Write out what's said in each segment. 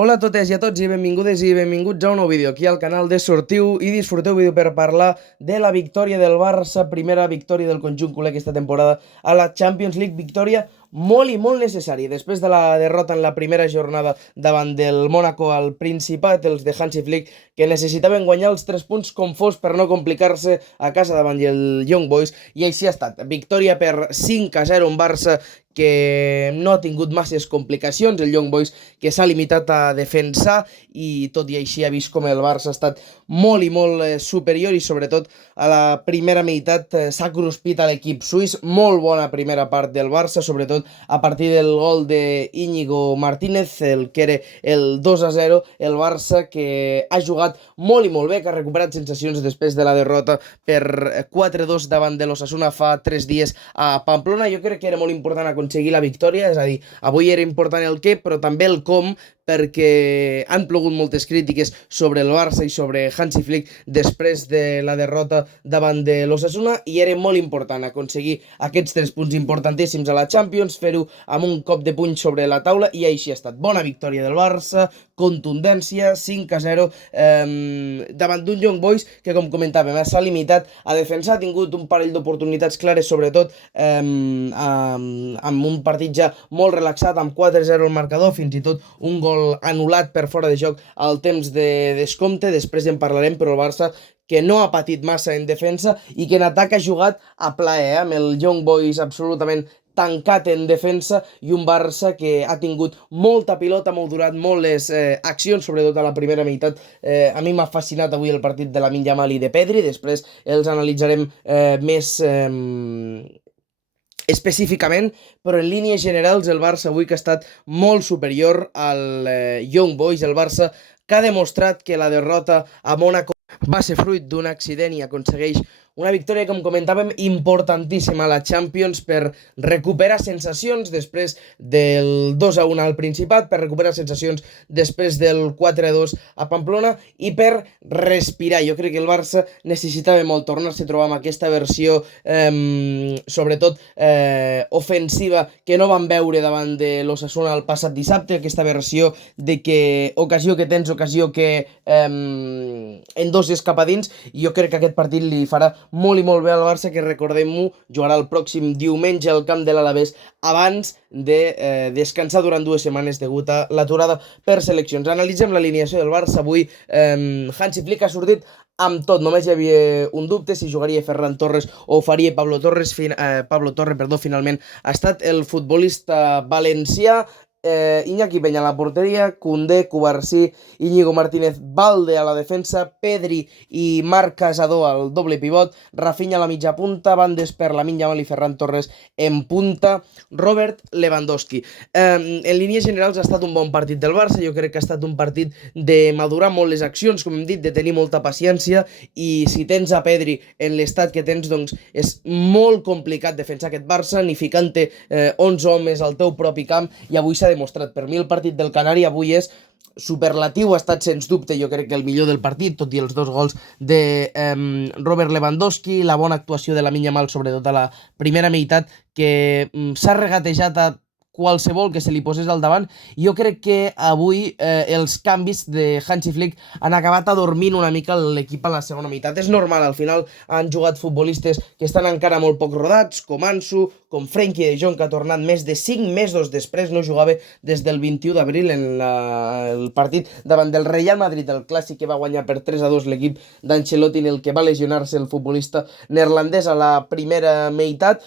Hola a totes i a tots i benvingudes i benvinguts a un nou vídeo aquí al canal de Sortiu i disfruteu vídeo per parlar de la victòria del Barça, primera victòria del conjunt culer aquesta temporada a la Champions League, victòria molt i molt necessària. Després de la derrota en la primera jornada davant del Mónaco al Principat, els de Hansi Flick, que necessitaven guanyar els 3 punts com fos per no complicar-se a casa davant el Young Boys, i així ha estat. Victòria per 5-0, un Barça que no ha tingut masses complicacions, el Young Boys que s'ha limitat a defensar i tot i així ha vist com el Barça ha estat molt i molt superior i sobretot a la primera meitat s'ha cruspit a l'equip suís. Molt bona primera part del Barça, sobretot a partir del gol de Íñigo Martínez, el que era el 2-0, el Barça que ha jugat molt i molt bé, que ha recuperat sensacions després de la derrota per 4-2 davant de l'Osasuna fa 3 dies a Pamplona. Jo crec que era molt important aconseguir la victòria, és a dir, avui era important el què, però també el com, perquè han plogut moltes crítiques sobre el Barça i sobre Hansi Flick després de la derrota davant de l'Osasuna, i era molt important aconseguir aquests 3 punts importantíssims a la Champions, fer-ho amb un cop de puny sobre la taula, i així ha estat. Bona victòria del Barça, contundència, 5-0 davant d'un Young Boys que, com comentàvem, s'ha limitat a defensar, ha tingut un parell d'oportunitats clares, sobretot amb un partit ja molt relaxat, amb 4-0 el marcador, fins i tot un gol anul·lat per fora de joc al temps de descompte. Després en parlarem, però el Barça que no ha patit massa en defensa i que en atac ha jugat a plaer, amb el Young Boys absolutament tancat en defensa i un Barça que ha tingut molta pilota, molt durat, moltes accions, sobretot a la primera meitat. A mi m'ha fascinat avui el partit de Lamine Yamal i de Pedri, després els analitzarem més específicament, però en línies generals el Barça avui que ha estat molt superior al Young Boys, el Barça que ha demostrat que la derrota a Mónaco va ser fruit d'un accident i aconsegueix una victòria, com comentàvem, importantíssima a la Champions per recuperar sensacions després del 2-1 al Principat, per recuperar sensacions després del 4-2 a Pamplona i per respirar. Jo crec que el Barça necessitava molt tornar-se a trobar amb aquesta versió, sobretot ofensiva, que no vam veure davant de l'Osasuna el passat dissabte, aquesta versió de que ocasió que tens, ocasió que endosses cap a dins, i jo crec que aquest partit li farà molt i molt bé al Barça, que recordem-ho, jugarà el pròxim diumenge al camp de l'Alavés abans de descansar durant 2 setmanes degut a l'aturada per seleccions. Analitzem l'alineació del Barça. Avui Hansi Flick ha sortit amb tot, només hi havia un dubte si jugaria Ferran Torres o ho faria Pablo Torre, finalment ha estat el futbolista valencià. Iñaki Peña a la porteria, Koundé, Cubarsí, Íñigo Martínez, Valde a la defensa, Pedri i Marc Casadó al doble pivot, Rafinha a la mitja punta, bandes per Lamine Yamal i Ferran Torres en punta, Robert Lewandowski. En línies generals ha estat un bon partit del Barça. Jo crec que ha estat un partit de madurar molt les accions, com hem dit, de tenir molta paciència, i si tens a Pedri en l'estat que tens, doncs és molt complicat defensar aquest Barça, ni ficant-te 11 homes al teu propi camp, i avui s'ha demostrat. Per mi el partit del Canari avui és superlatiu, ha estat sens dubte jo crec que el millor del partit, tot i els 2 gols de Robert Lewandowski, la bona actuació de Lamine Yamal sobretot a la primera meitat, que s'ha regatejat a qualsevol que se li posés al davant. Jo crec que avui els canvis de Hansi Flick han acabat adormint una mica l'equip a la segona meitat. És normal, al final han jugat futbolistes que estan encara molt poc rodats, com Ansu, com Frenkie de Jong, que ha tornat més de 5 mesos després, no jugava des del 21 d'abril en el partit davant del Real Madrid, el clàssic que va guanyar per 3-2 l'equip d'Ancelotti, en el que va lesionar-se el futbolista neerlandès a la primera meitat.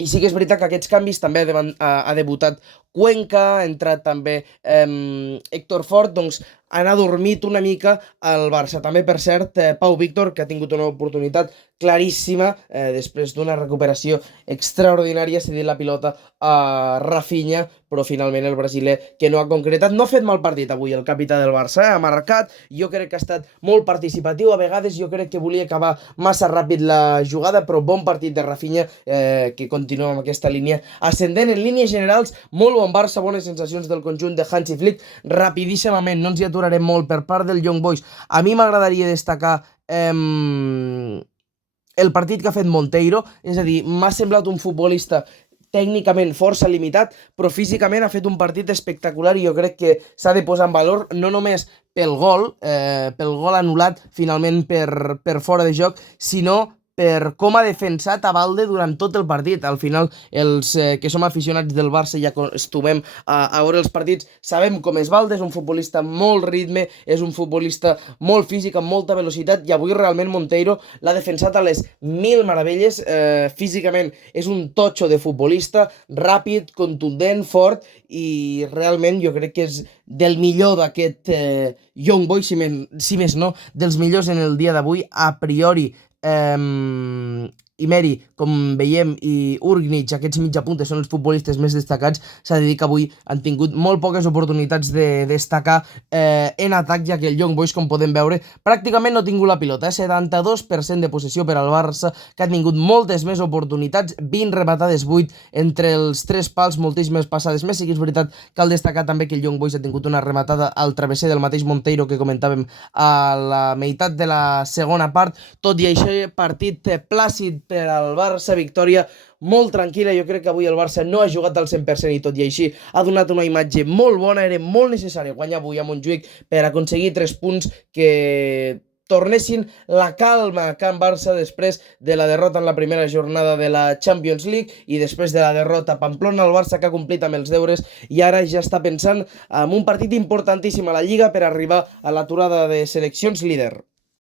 I sí que és veritat que aquests canvis també ha debutat Cuenca, ha entrat també Héctor Fort, doncs han adormit una mica el Barça. També, per cert, Pau Víctor, que ha tingut una oportunitat claríssima després d'una recuperació extraordinària, cedint la pilota a Rafinha, però finalment el brasiler que no ha concretat. No ha fet mal partit avui el capità del Barça, ha marcat, jo crec que ha estat molt participatiu, a vegades jo crec que volia acabar massa ràpid la jugada, però bon partit de Rafinha, que continua amb aquesta línia ascendent. En línies generals, molt bon Barça, bones sensacions del conjunt de Hansi Flick. Rapidíssimament, no ens hi aturarem molt, per part del Young Boys, a mi m'agradaria destacar el partit que ha fet Monteiro, és a dir, m'ha semblat un futbolista tècnicament força limitat, però físicament ha fet un partit espectacular i jo crec que s'ha de posar en valor no només pel gol anul·lat finalment per fora de joc, sinó per com ha defensat a Balde durant tot el partit. Al final, els que som aficionats del Barça ja acostumem a veure els partits, sabem com és Balde, és un futbolista amb molt ritme, és un futbolista molt físic, amb molta velocitat, i avui realment Monteiro l'ha defensat a les mil meravelles. Físicament és un totxo de futbolista, ràpid, contundent, fort, i realment jo crec que és del millor d'aquest Young Boy, si més no, dels millors en el dia d'avui, a priori. Imeri, com veiem, i Urgnich, aquests mitjapuntes, són els futbolistes més destacats. S'ha de dir que avui han tingut molt poques oportunitats de destacar en atac, ja que el Young Boys, com podem veure, pràcticament no ha tingut la pilota. 72% de possessió per al Barça, que ha tingut moltes més oportunitats, 20 rematades, 8 entre els 3 pals, moltíssimes passades més. Sí que és veritat, cal destacar també que el Young Boys ha tingut una rematada al travesser del mateix Monteiro que comentàvem a la meitat de la segona part. Tot i això, partit plàcid per al Barça, victòria molt tranquil·la. Jo crec que avui el Barça no ha jugat al 100% i tot i així ha donat una imatge molt bona. Era molt necessari guanyar avui a Montjuïc per aconseguir 3 punts que tornessin la calma a Can Barça després de la derrota en la primera jornada de la Champions League i després de la derrota a Pamplona. El Barça que ha complit amb els deures i ara ja està pensant en un partit importantíssim a la Lliga per arribar a l'aturada de seleccions líder.